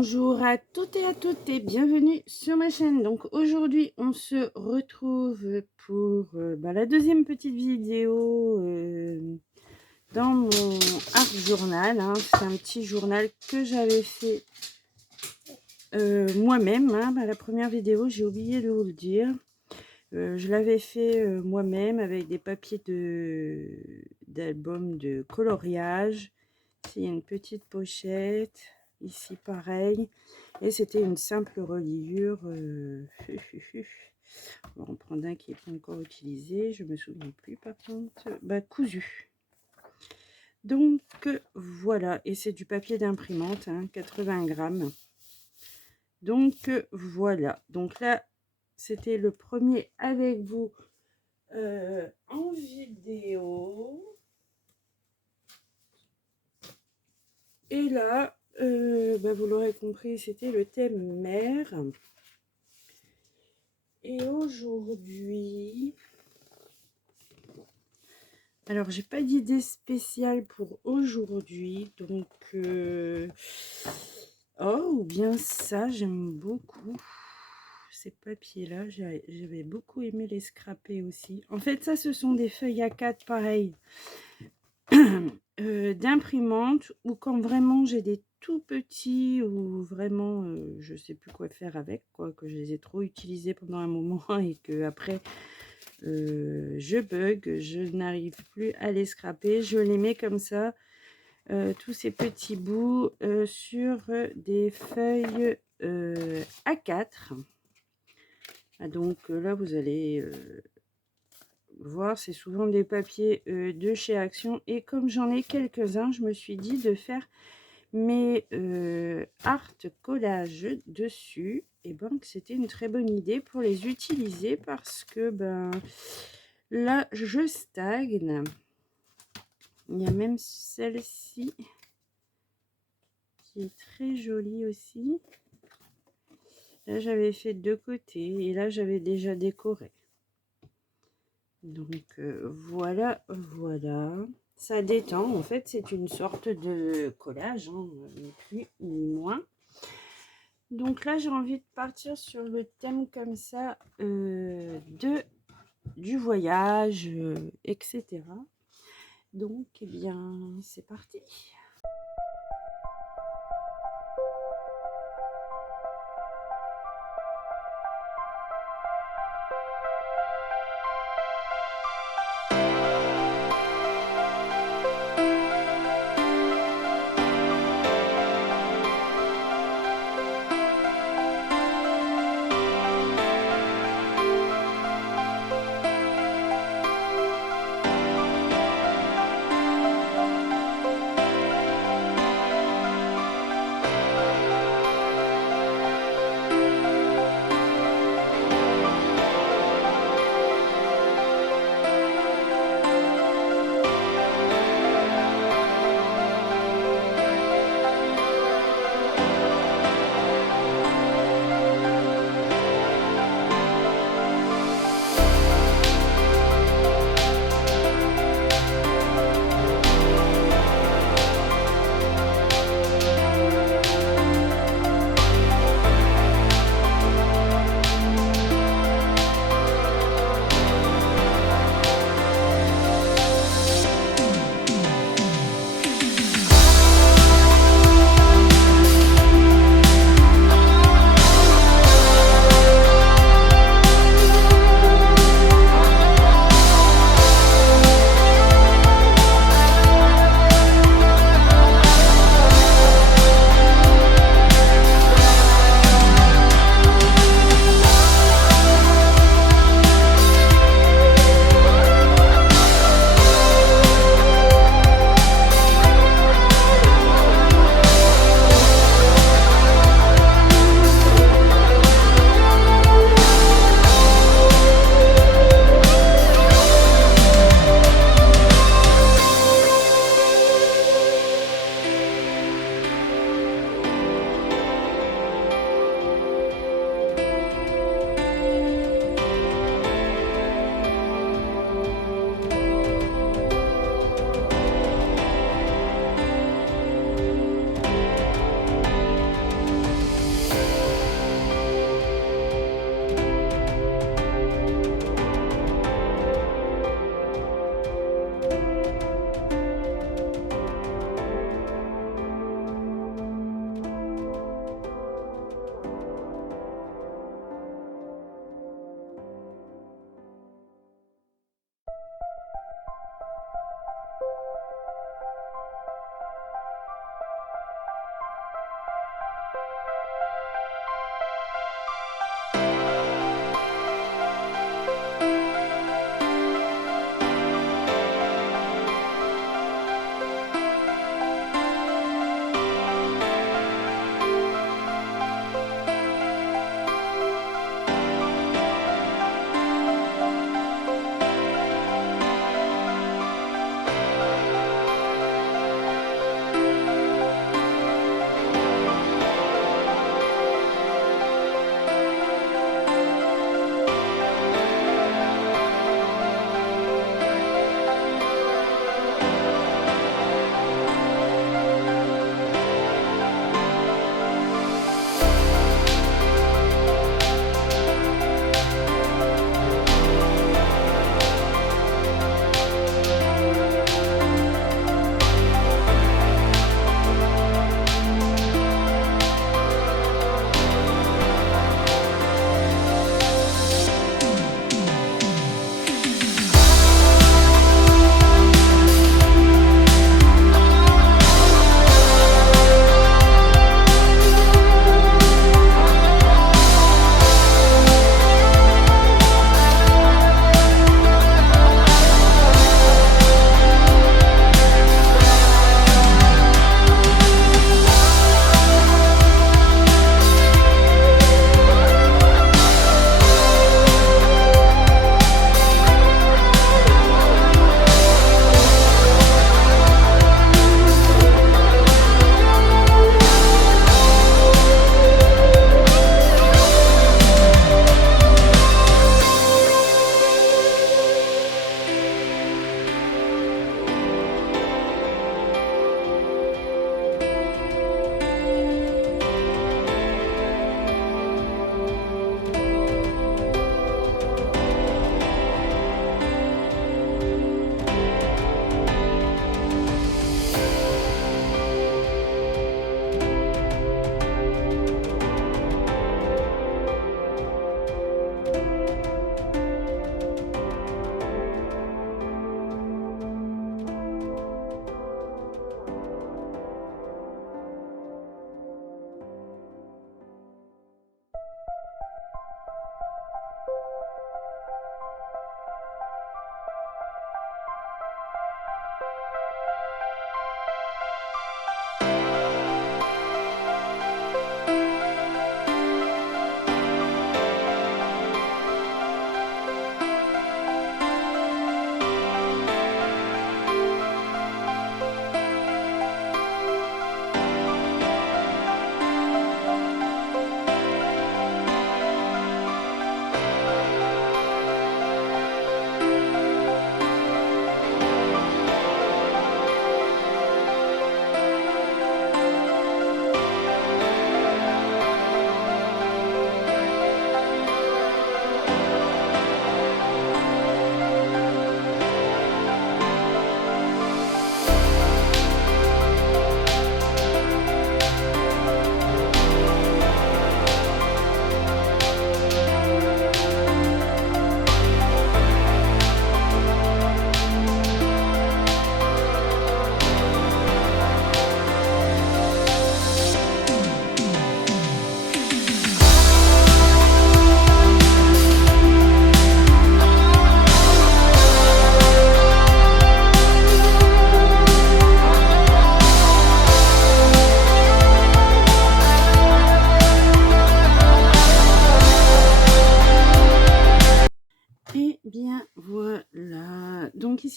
Bonjour à toutes et à toutes et bienvenue sur ma chaîne. Donc aujourd'hui on se retrouve pour la deuxième petite vidéo dans mon art journal, hein. C'est un petit journal que j'avais fait moi-même, hein. La première vidéo, j'ai oublié de vous le dire. Je l'avais fait moi-même avec des papiers d'album de coloriage. Ici, il y a une petite pochette. Ici, pareil. Et c'était une simple reliure. On va en prendre un qui n'est pas encore utilisé. Je me souviens plus, par contre. Cousu. Donc, voilà. Et c'est du papier d'imprimante, hein, 80 grammes. Donc, voilà. Donc là, c'était le premier avec vous en vidéo. Et là, vous l'aurez compris, c'était le thème mer. Et aujourd'hui, alors j'ai pas d'idée spéciale pour aujourd'hui, donc ou bien ça, j'aime beaucoup ces papiers là, j'avais beaucoup aimé les scraper aussi. En fait, ça, ce sont des feuilles A4 pareil. D'imprimante, ou quand vraiment j'ai des tout petits ou vraiment je sais plus quoi faire avec, quoi, que je les ai trop utilisés pendant un moment et que après je bug, je n'arrive plus à les scraper, je les mets comme ça, tous ces petits bouts sur des feuilles A4. Donc là vous allez voir, c'est souvent des papiers de chez Action, et comme j'en ai quelques-uns, je me suis dit de faire mes art collages dessus, et que c'était une très bonne idée pour les utiliser, parce que là je stagne. Il y a même celle-ci qui est très jolie aussi. Là j'avais fait de côté et là j'avais déjà décoré. Donc voilà, ça détend. En fait, c'est une sorte de collage, hein, ni plus ni moins. Donc là, j'ai envie de partir sur le thème comme ça du voyage, etc. Donc, eh bien, c'est parti.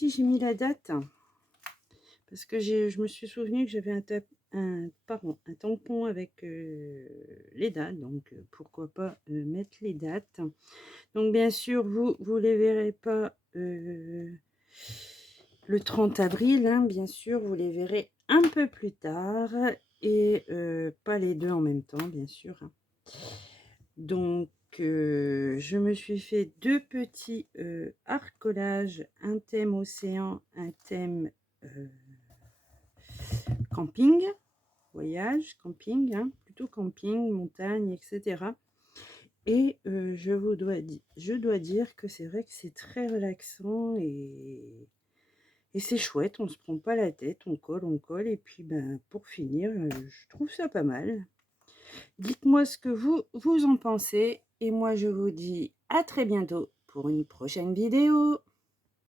aussi, j'ai mis la date parce que je me suis souvenu que j'avais un tampon avec les dates, donc pourquoi pas mettre les dates. Donc bien sûr, vous les verrez pas le 30 avril, hein, bien sûr, vous les verrez un peu plus tard et pas les deux en même temps, bien sûr, hein. Donc, je me suis fait deux petits arcs-collages, un thème océan, un thème camping, voyage, camping, hein, plutôt camping, montagne, etc. Et je dois dire que c'est vrai que c'est très relaxant et c'est chouette, on se prend pas la tête, on colle, et puis ben, pour finir, je trouve ça pas mal. Dites-moi ce que vous en pensez, et moi je vous dis à très bientôt pour une prochaine vidéo.